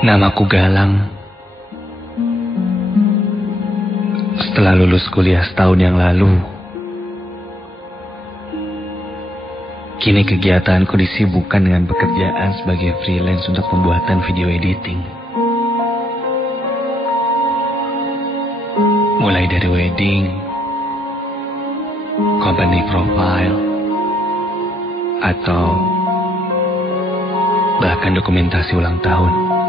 Namaku Galang. Setelah lulus kuliah setahun yang lalu, kini kegiatanku disibukkan dengan pekerjaan sebagai freelance untuk pembuatan video editing. Mulai dari wedding, company profile, atau bahkan dokumentasi ulang tahun.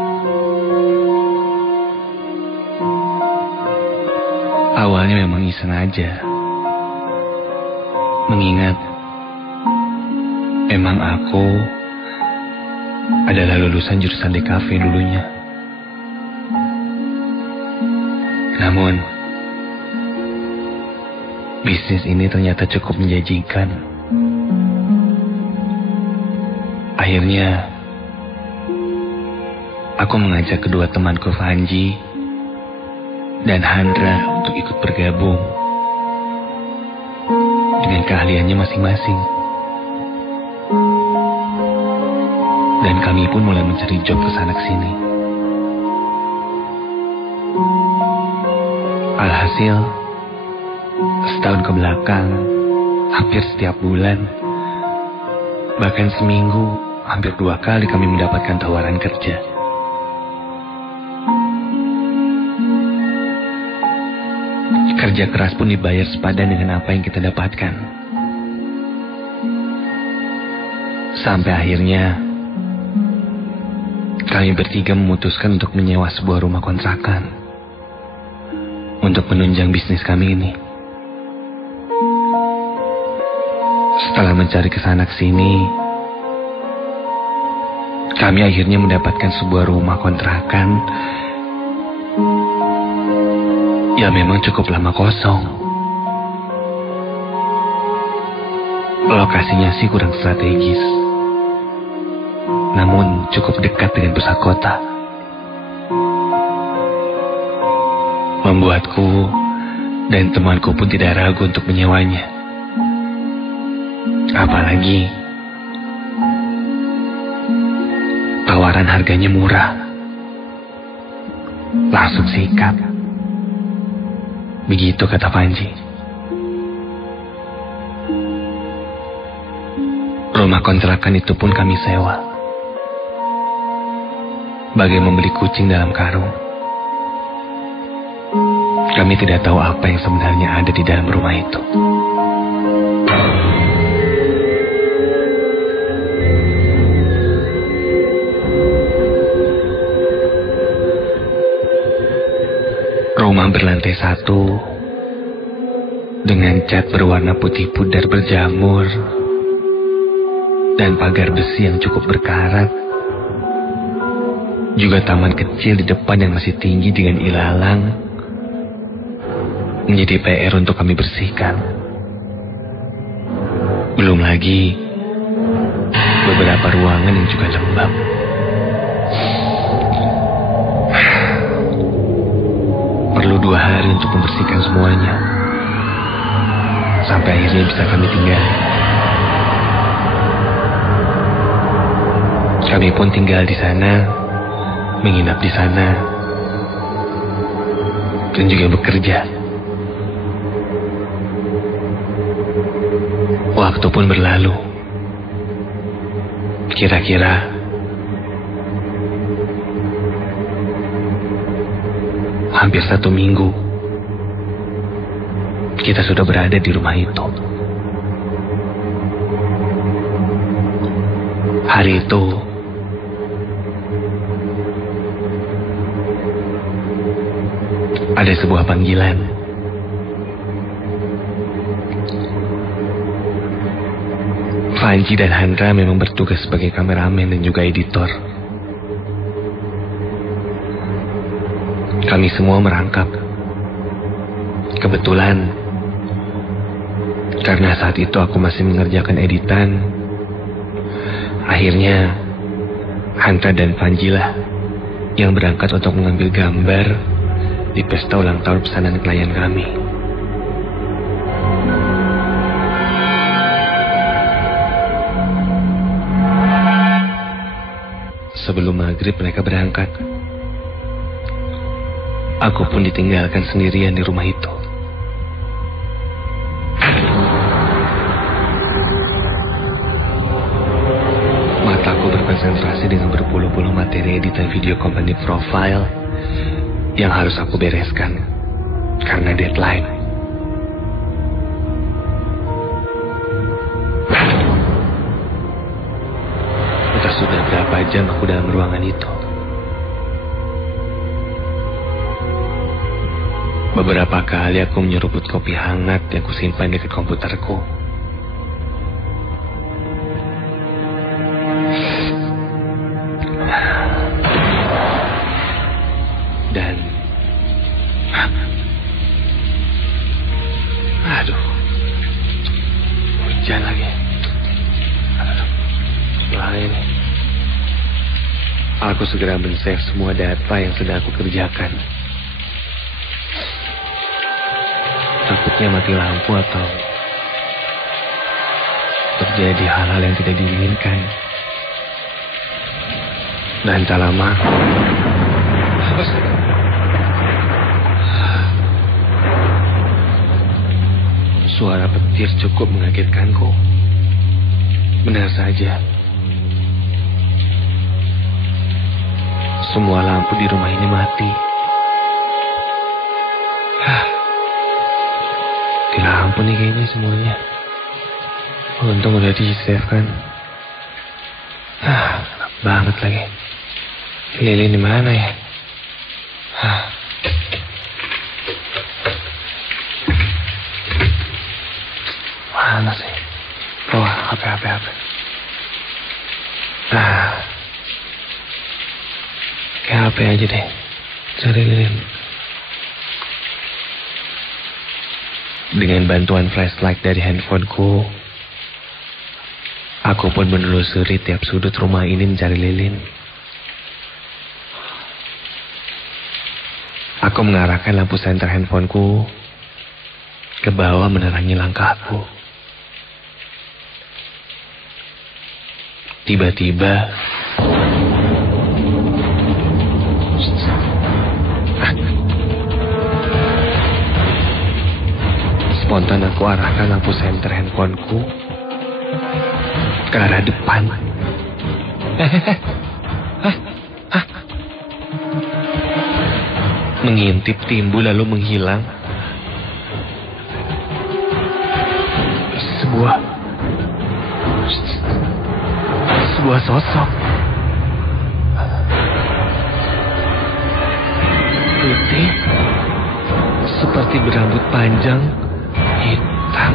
Awalnya memang iseng aja, mengingat emang aku adalah lulusan jurusan DKV dulunya. Namun, bisnis ini ternyata cukup menjanjikan. Akhirnya, aku mengajak kedua temanku Fanji dan Handra untuk ikut bergabung dengan keahliannya masing-masing. Dan kami pun mulai mencari job kesana-kesini. Alhasil, setahun kebelakang, hampir setiap bulan, bahkan seminggu, hampir 2 kali kami mendapatkan tawaran kerja. Kerja keras pun dibayar sepadan dengan apa yang kita dapatkan. Sampai akhirnya, kami bertiga memutuskan untuk menyewa sebuah rumah kontrakan untuk menunjang bisnis kami ini. Setelah mencari kesana-kesini, kami akhirnya mendapatkan sebuah rumah kontrakan ya memang cukup lama kosong. Lokasinya sih kurang strategis, namun cukup dekat dengan pusat kota. Membuatku dan temanku pun tidak ragu untuk menyewanya. Apalagi tawaran harganya murah. Langsung sikat. Begitu kata Panji. Rumah kontrakan itu pun kami sewa. Bagai membeli kucing dalam karung. Kami tidak tahu apa yang sebenarnya ada di dalam rumah itu. Rumah berlantai 1 dengan cat berwarna putih pudar berjamur dan pagar besi yang cukup berkarat. Juga taman kecil di depan yang masih tinggi dengan ilalang menjadi PR untuk kami bersihkan. Belum lagi beberapa ruangan yang juga lembab. Perlu 2 hari untuk membersihkan semuanya. Sampai akhirnya bisa kami tinggal. Kami pun tinggal di sana, menginap di sana, dan juga bekerja. Waktu pun berlalu. Kira-kira hampir 1 minggu kita sudah berada di rumah itu. Hari itu ada sebuah panggilan. Fanji dan Handra memang bertugas sebagai kameramen dan juga editor. Kami semua merangkap. Kebetulan, karena saat itu aku masih mengerjakan editan, akhirnya Hanta dan Panjilah yang berangkat untuk mengambil gambar di pesta ulang tahun pesanan klien kami. Sebelum maghrib mereka berangkat. Aku pun ditinggalkan sendirian di rumah itu. Mataku berkonsentrasi dengan berpuluh-puluh materi editan video company profile yang harus aku bereskan karena deadline. Entah sudah berapa jam aku dalam ruangan itu. Beberapa kali aku menyeruput kopi hangat yang kusimpan di dekat komputerku. Dan aduh, hujan lagi. Lain. Aku segera men-save semua data yang sedang aku kerjakan. Takutnya mati lampu atau terjadi hal-hal yang tidak diinginkan. Dan tak lama suara petir cukup mengagetkanku. Benar saja, semua lampu di rumah ini mati. Di lampu nih kayaknya semuanya. Untung udah di-save kan. Enak banget lagi. Lilin di mana ya? Mana sih? Oh, HP. Kayak HP aja deh. Cari lilin. Dengan bantuan flashlight dari handphoneku, aku pun menelusuri tiap sudut rumah ini mencari lilin. Aku mengarahkan lampu senter handphoneku ke bawah menerangi langkahku. Tiba-tiba spontan aku arahkan lampu senter handphoneku ke arah depan. Mengintip timbul lalu menghilang. Sebuah sosok putih seperti berambut panjang hitam.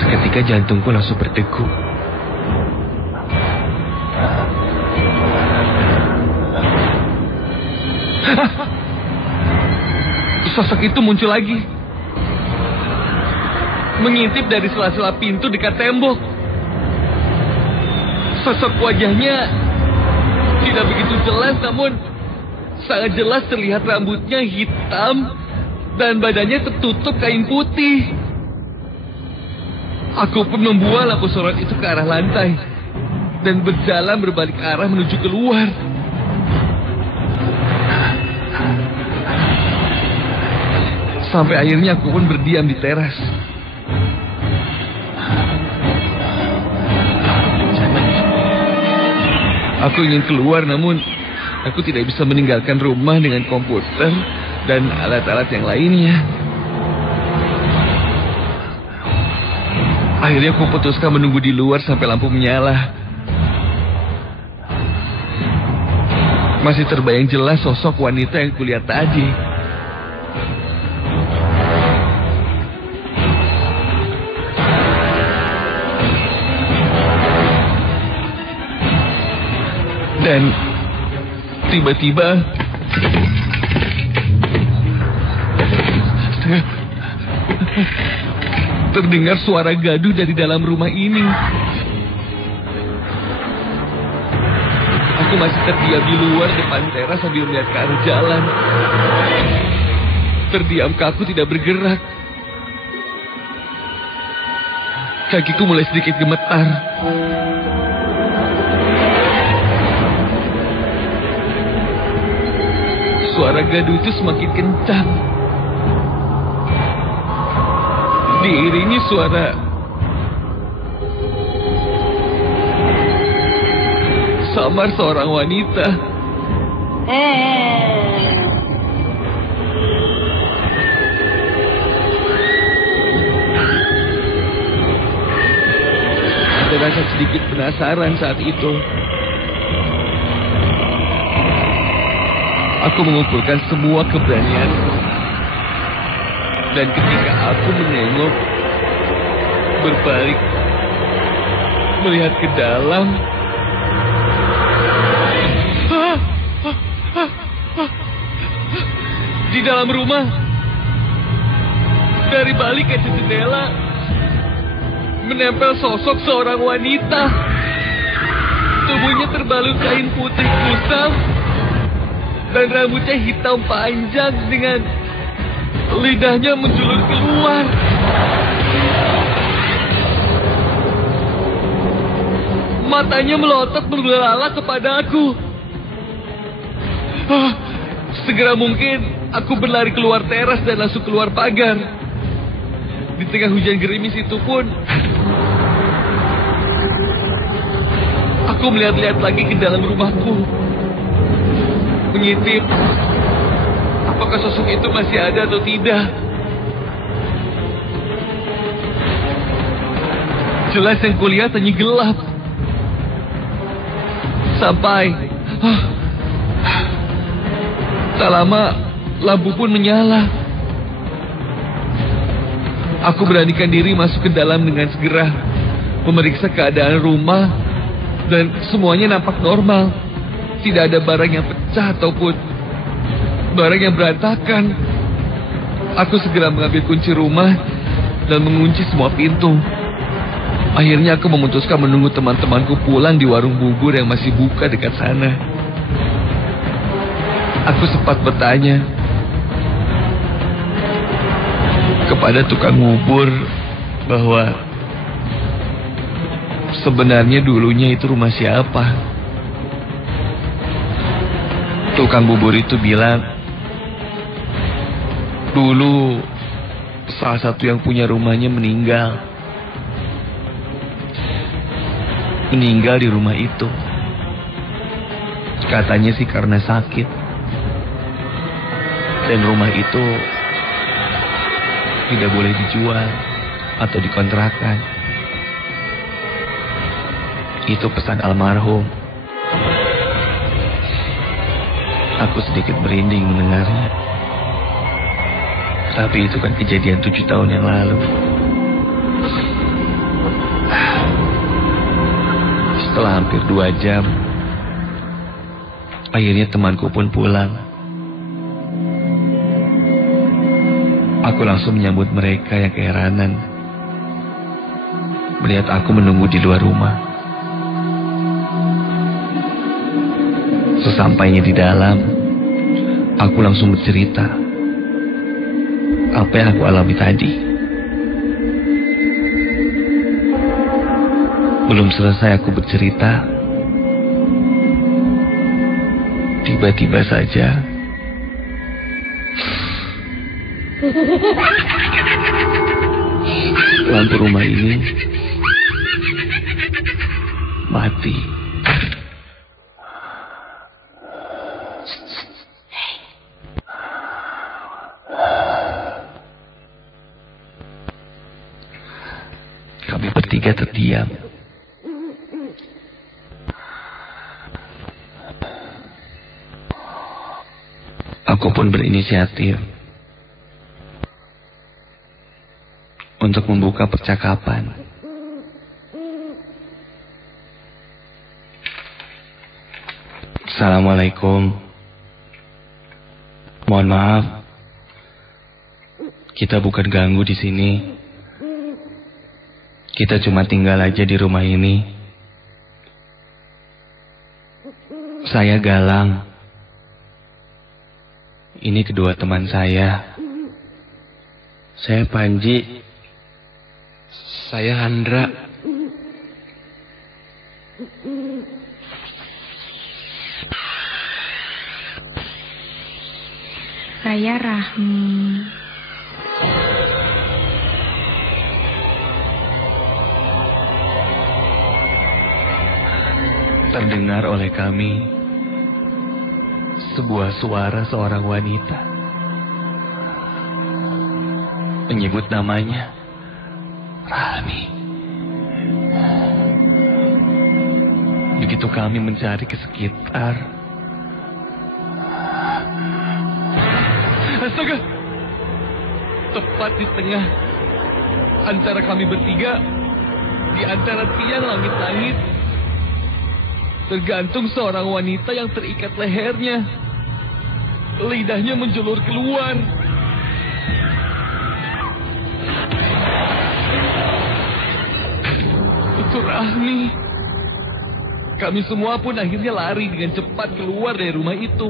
Seketika jantungku langsung berdegup. Sosok itu muncul lagi, mengintip dari sela-sela pintu dekat tembok. Sosok wajahnya tidak begitu jelas, namun sangat jelas terlihat rambutnya hitam dan badannya tertutup kain putih. Aku pun membuang lampu sorot itu ke arah lantai dan berjalan berbalik arah menuju keluar. Sampai akhirnya aku pun berdiam di teras. Aku ingin keluar, namun aku tidak bisa meninggalkan rumah dengan komputer dan alat-alat yang lainnya. Akhirnya aku putuskan menunggu di luar sampai lampu menyala. Masih terbayang jelas sosok wanita yang kulihat tadi. Dan tiba-tiba terdengar suara gaduh dari dalam rumah ini. Aku masih terdiam di luar depan teras sambil melihat ke arah jalan. Terdiam kaku tidak bergerak. Kakiku mulai sedikit gemetar. Suara gaduh itu semakin kencang. Diiringi suara samar seorang wanita. Ada rasa sedikit penasaran saat itu. Aku mengumpulkan semua keberanian. Dan ketika aku menengok, berbalik, melihat ke dalam, di dalam rumah, dari balik kaca jendela, menempel sosok seorang wanita. Tubuhnya terbalut kain putih kusam, dan rambutnya hitam panjang dengan lidahnya menjulur keluar. Matanya melotot membelalak kepada aku. Segera mungkin aku berlari keluar teras dan langsung keluar pagar. Di tengah hujan gerimis itu pun aku melihat-lihat lagi ke dalam rumahku, mengintip apakah sosok itu masih ada atau tidak. Jelas yang kulihat hanya gelap. Sampai tak lama lampu pun menyala. Aku beranikan diri masuk ke dalam dengan segera memeriksa keadaan rumah, dan semuanya nampak normal. Tidak ada barang yang pecah ataupun barang yang berantakan. Aku segera mengambil kunci rumah dan mengunci semua pintu. Akhirnya aku memutuskan menunggu teman-temanku pulang di warung bubur yang masih buka dekat sana. Aku sempat bertanya kepada tukang bubur bahwa sebenarnya dulunya itu rumah siapa. Tukang bubur itu bilang, dulu salah satu yang punya rumahnya meninggal. Meninggal di rumah itu. Katanya sih karena sakit. Dan rumah itu tidak boleh dijual atau dikontrakan. Itu pesan almarhum. Aku sedikit merinding mendengarnya. Tapi itu kan kejadian 7 tahun yang lalu. Setelah hampir 2 jam, akhirnya temanku pun pulang. Aku langsung menyambut mereka yang keheranan melihat aku menunggu di luar rumah. Sesampainya di dalam, aku langsung bercerita apa yang aku alami tadi. Belum selesai aku bercerita, tiba-tiba saja lampu rumah ini mati. Kami bertiga terdiam. Aku pun berinisiatif untuk membuka percakapan. Assalamualaikum. Mohon maaf. Kita bukan ganggu di sini. Kita cuma tinggal aja di rumah ini. Saya Galang. Ini kedua teman saya. Saya Panji. Saya Handra. Saya Rahmi. Terdengar oleh kami sebuah suara seorang wanita menyebut namanya Rahmi. Begitu kami mencari ke sekitar, astaga, tepat di tengah antara kami bertiga, di antara tiang langit-langit, tergantung seorang wanita yang terikat lehernya. Lidahnya menjulur keluar. Itu Rahmi. Kami semua pun akhirnya lari dengan cepat keluar dari rumah itu.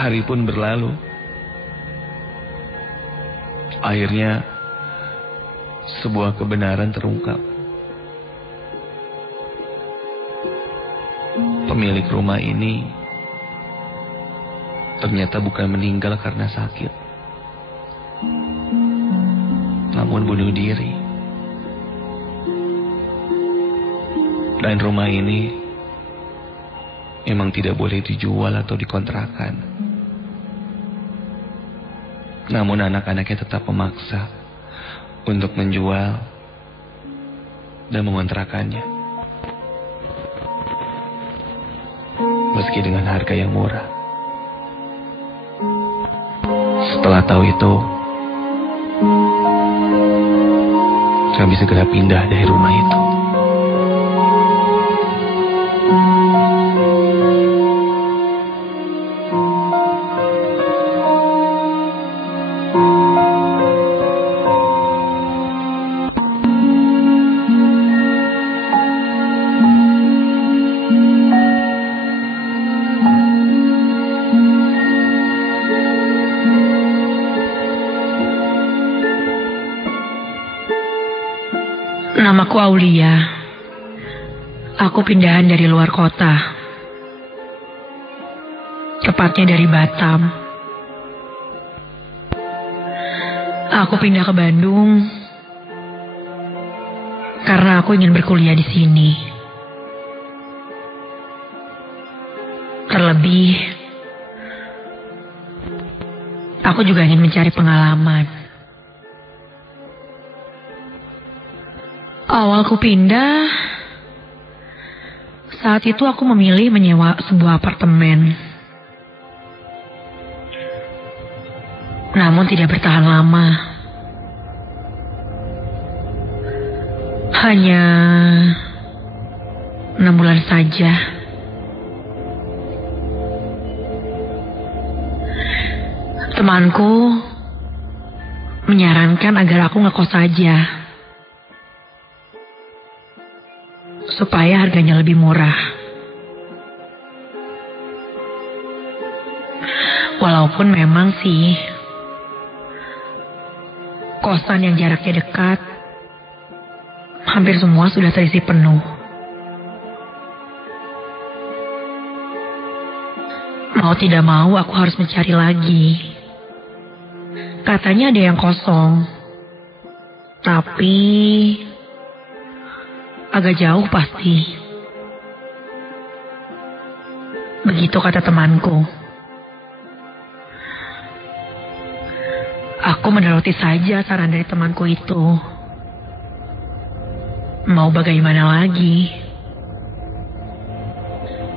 Hari pun berlalu. Akhirnya sebuah kebenaran terungkap. Pemilik rumah ini ternyata bukan meninggal karena sakit, namun bunuh diri. Dan rumah ini memang tidak boleh dijual atau dikontrakan. Namun anak-anaknya tetap memaksa untuk menjual dan mengontrakannya. Meski dengan harga yang murah. Setelah tahu itu, kami segera pindah dari rumah itu. Namaku Aulia. Aku pindahan dari luar kota. Tepatnya dari Batam. Aku pindah ke Bandung karena aku ingin berkuliah di sini. Terlebih, aku juga ingin mencari pengalaman. Awalku pindah, saat itu aku memilih menyewa sebuah apartemen. Namun tidak bertahan lama. Hanya 6 bulan saja. Temanku menyarankan agar aku ngekos saja, supaya harganya lebih murah. Walaupun memang sih, kosan yang jaraknya dekat, hampir semua sudah terisi penuh. Mau tidak mau aku harus mencari lagi. Katanya ada yang kosong, tapi agak jauh pasti. Begitu kata temanku. Aku menuruti saja saran dari temanku itu. Mau bagaimana lagi?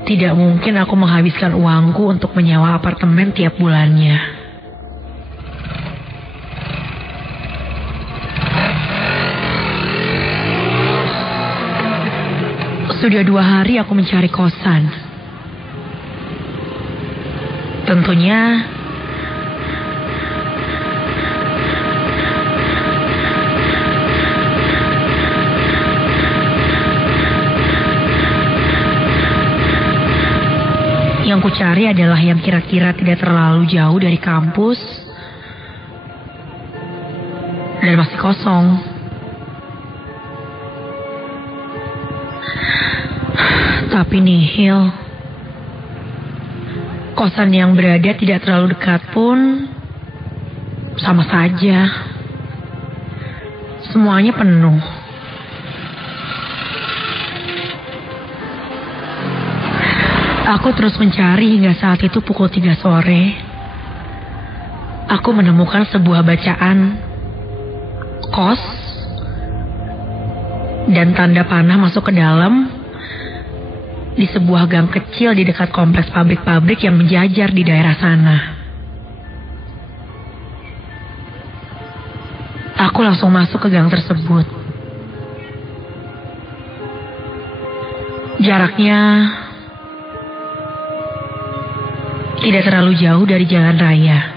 Tidak mungkin aku menghabiskan uangku untuk menyewa apartemen tiap bulannya. Sudah 2 hari aku mencari kosan. Tentunya yang ku cari adalah yang kira-kira tidak terlalu jauh dari kampus dan masih kosong. Tapi nihil. Kosan yang berada tidak terlalu dekat pun sama saja. Semuanya penuh. Aku terus mencari hingga saat itu pukul 3 sore. Aku menemukan sebuah bacaan kos dan tanda panah masuk ke dalam di sebuah gang kecil di dekat kompleks pabrik-pabrik yang menjajar di daerah sana. Aku langsung masuk ke gang tersebut. Jaraknya tidak terlalu jauh dari jalan raya.